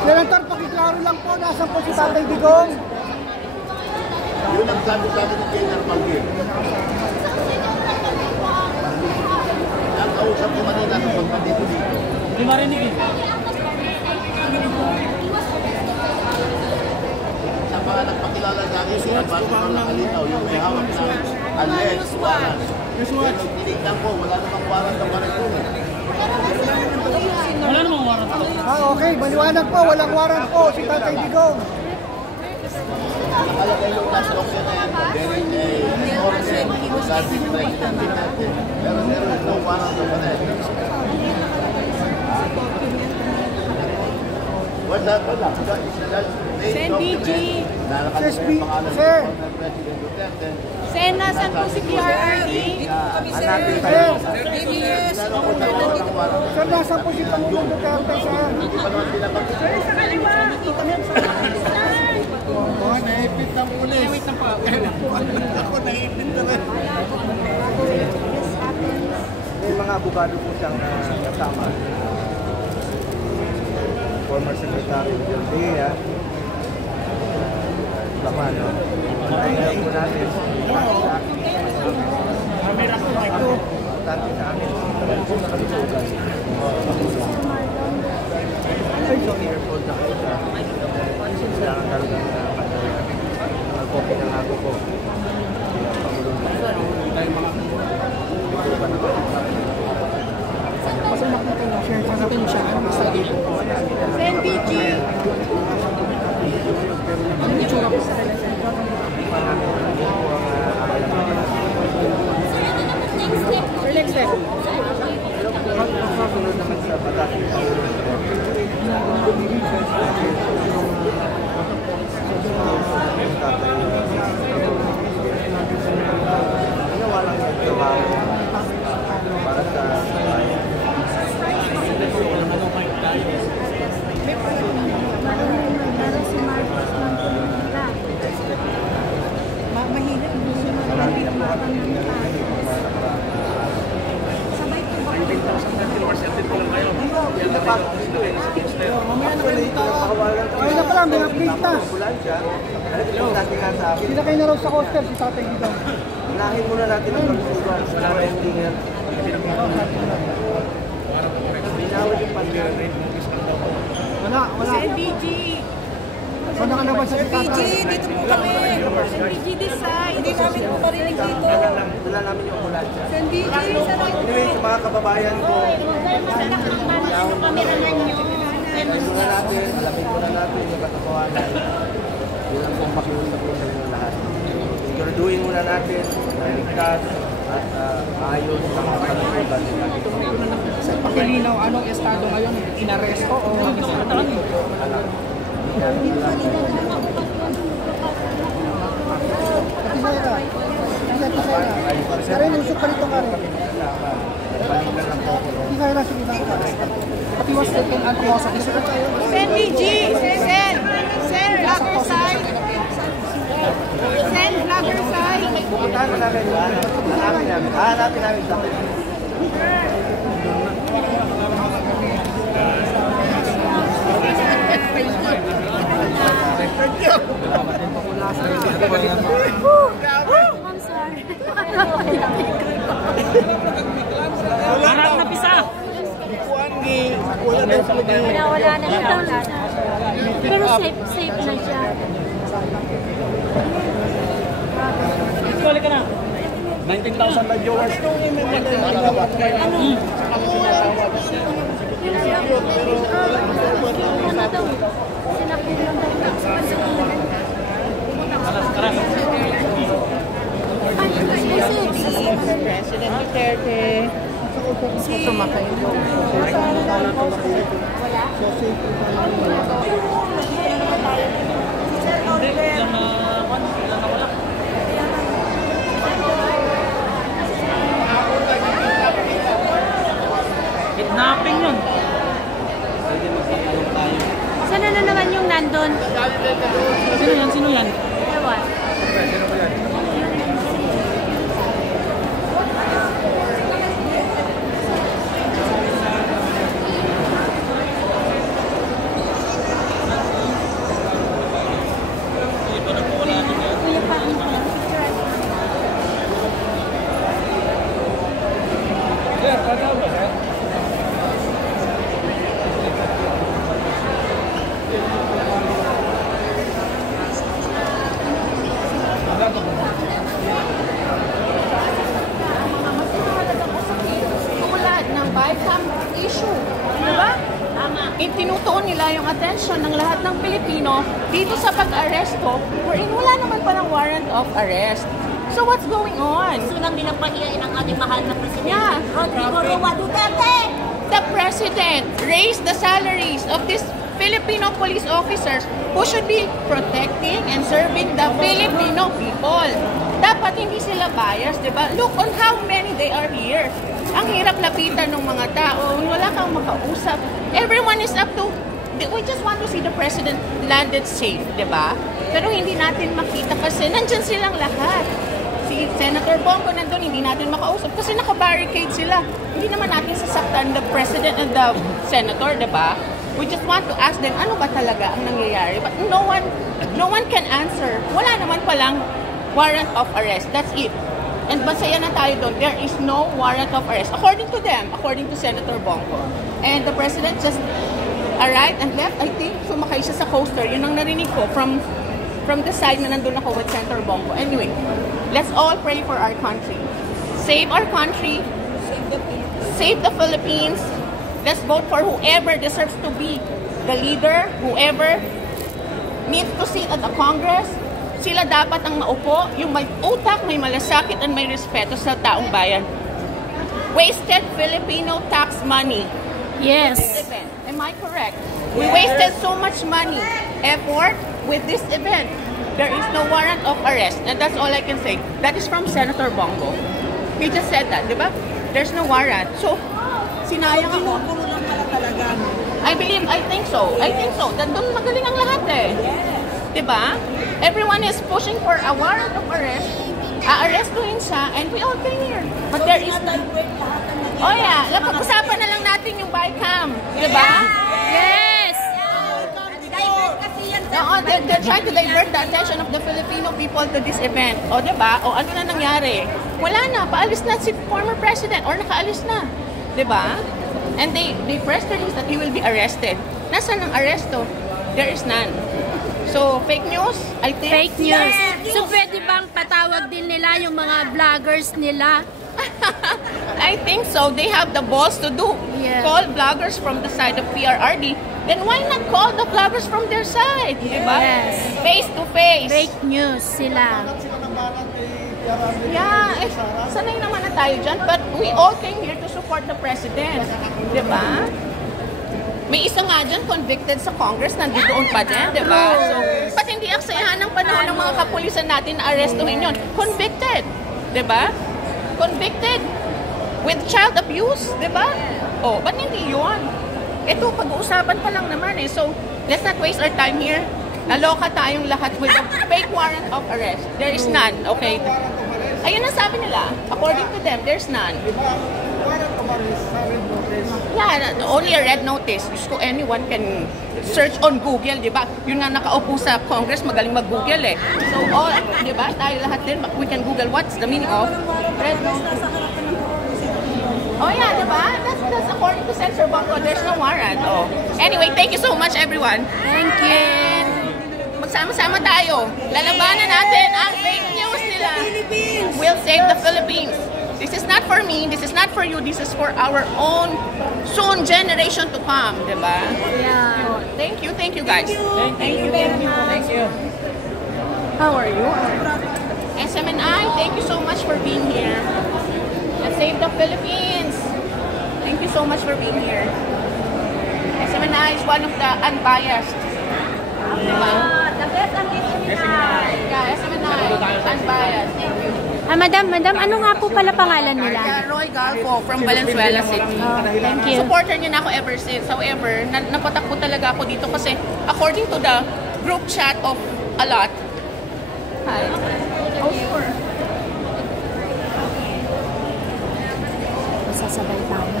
Senator, pakiklaro lang po, nasan po si Tatay Digong? Yun ang sabi-sabi ni General Malvin. Ang kausap ko kanina sa pagpandito dito. Hindi marinig eh. Sa mga nagpakilala sa akin, sinabas ko lang kalinaw, yung may hawak na unless warrant. Pero tinignan ko, wala namang warrant na paretunan. Wala namang warrant to. Okay, maliwanag po, walang warrant po si Tatay Digong. Nakalagay yung last auction na yan, very order, regarding right natin. Pero there is no warrant na paretunan. What's that? Sen BG. Sir. Sen, nasan po si PRRD? Sir, sir, nasan po si Pangulong Duterte, sir? Sa kaliwa. Oh, naipit ng pulis. Wait lang po. Ako naipit na rin. May mga abogado po siyang kasama. Former Secretary of Jordania. Laman, no? Naingat po natin. Camera ko na ito. Tati sa amin. Nakalusugan. Ay, so earphone na kayo sa kailangan talagang patayan. Nag-copy ng ako po. Pangulong na tayo mga Kasi makita niyo, share sa natin siya. Sen BG. Ano yung tsura po sa television? Sir, next step. sunod naman sa batas ng Pangulong. Ginawa lang yung trabaho para sa bayan. Mahirap hindi siya marami ang laban ng tayo. Sabay po ba? Ayun na pala, may update na. Sa akin. Sila kayo na raw sa coaster, si Tatay Digong. Unahin muna natin ang pagsusugan para ending yan. Binawad yung pandemya. Wala. Sen BG. So nakalabas sa si BG, Tatay. dito po kami. Sen BG design. Hindi namin po marinig dito. Dala namin yung ambulansya. Sen BG, sa Anyway, sa mga kababayan ko, ayun muna natin, alamin muna natin yung katotohanan. Yun lang pong makiusap ko sa inyo lahat. Siguraduhin muna natin na ligtas at maayos sa mga kalusugan nila. Sa pakilinaw, anong estado ngayon? Inaresto o Matagal eh. Kare, nusok pa nito kare. Hindi kaya na sige na. Pati was taken and was sa isa. Sen BG. Sen. Sen, vlogger side. Sen, vlogger side. Pupuntahan na namin. Hanapin namin sa akin. Thank you. I'm sorry. Harap na pisa. Wala na siya. Pero safe na siya. Balik ka na. 19,000 na viewers. President Duterte. Sumakay yung wala? Kidnapping yun. Sana na naman yung nandun? Sino yan? Sino yan? Ewan. Tinutuon nila yung attention ng lahat ng Pilipino dito sa pag-aresto wherein wala naman palang warrant of arrest. So what's going on? Gusto nang nilang pahiyain ang ating mahal na presidente, Yeah. Rodrigo Roa Duterte. The president raised the salaries of these Filipino police officers who should be protecting and serving the Filipino people. Dapat hindi sila biased, di ba? Look on how many they are here. Ang hirap lapitan ng mga tao, wala kang makausap. Everyone is up to, we just want to see the president landed safe, di ba? Pero hindi natin makita kasi nandyan silang lahat. Si Senator Bongo nandun, hindi natin makausap kasi naka-barricade sila. Hindi naman natin sasaktan the president and the senator, di ba? We just want to ask them, ano ba talaga ang nangyayari? But no one can answer. Wala naman palang warrant of arrest. That's it. And masaya na tayo doon. There is no warrant of arrest. According to them, according to Senator Bongo. And the president just arrived and left. I think sumakay siya sa coaster. Yun ang narinig ko from the side na nandun ako with Senator Bongo. Anyway, let's all pray for our country. Save our country. Save the Philippines. Let's vote for whoever deserves to be the leader, whoever needs to sit at the Congress. Sila dapat ang maupo, yung may utak, may malasakit, and may respeto sa taong bayan. Wasted Filipino tax money. Yes. Event. Am I correct? We wasted so much money, effort with this event. There is no warrant of arrest, and that's all I can say. That is from Senator Bongo. He just said that, di ba? There's no warrant. So, sinayang ako. I think so. Doon magaling ang lahat eh. Di ba? Everyone is pushing for a warrant of arrest. Arrestuhin siya, and we all came here. But there is... Oh yeah, pag-usapan na lang natin yung bycam. Di ba? Yes. No, they're trying to divert the attention of the Filipino people to this event. O, diba? O, ano na nangyari? Wala na. Paalis na si former president or nakaalis na. Diba? And they press release that he will be arrested. Nasaan ang aresto? There is none. So, fake news, I think. Fake news. So, pwede bang patawag din nila yung mga vloggers nila? I think so. They have the balls to do. Yeah. Call vloggers from the side of PRRD. Then why not call the vloggers from their side? Diba? Yes. Face to face. Fake news sila. Yeah, sanay naman na tayo dyan. But we all came here to support the president. Diba? May isa nga dyan convicted sa Congress, nandoon pa din, diba? So, ba't hindi aksayahan ng panahon ng mga kapulisan natin na arestuhin yun? Convicted. Diba? Convicted with child abuse, diba? Oh, ba't hindi yun? Ito, pag-uusapan pa lang naman eh. So, let's not waste our time here. Naloka tayong lahat with a fake warrant of arrest. There is none, okay? Ayun ang sabi nila. According to them, there's none. Yeah, only a red notice. So anyone can search on Google, di ba? Yun nga nakaupo sa Congress, magaling mag-Google eh. So all, di ba? Tayo lahat din, we can Google what's the meaning of red notice. Oh yeah, di ba? That's according to Senator Bongo, there's no warrant. Oh. Anyway, thank you so much everyone. Thank you. And magsama-sama tayo. Lalabanan natin ang fake news nila. We'll save the Philippines. This is not for me, this is not for you, this is for our own soon generation to come, diba? Yeah. Thank you guys. Thank you. How are you? SMNI, thank you so much for being here. Let's save the Philippines. Thank you so much for being here. SMNI is one of the unbiased. Diba? The best ang Yeah, SMNI, unbiased. Thank you. madam, ano nga po pala pangalan nila? Roy Galfo from Valenzuela City. Thank you. Supporter niya na ako ever since. However, napatakbo talaga ako dito kasi according to the group chat of a lot. Hi. Oh, sure. Masasabay tayo.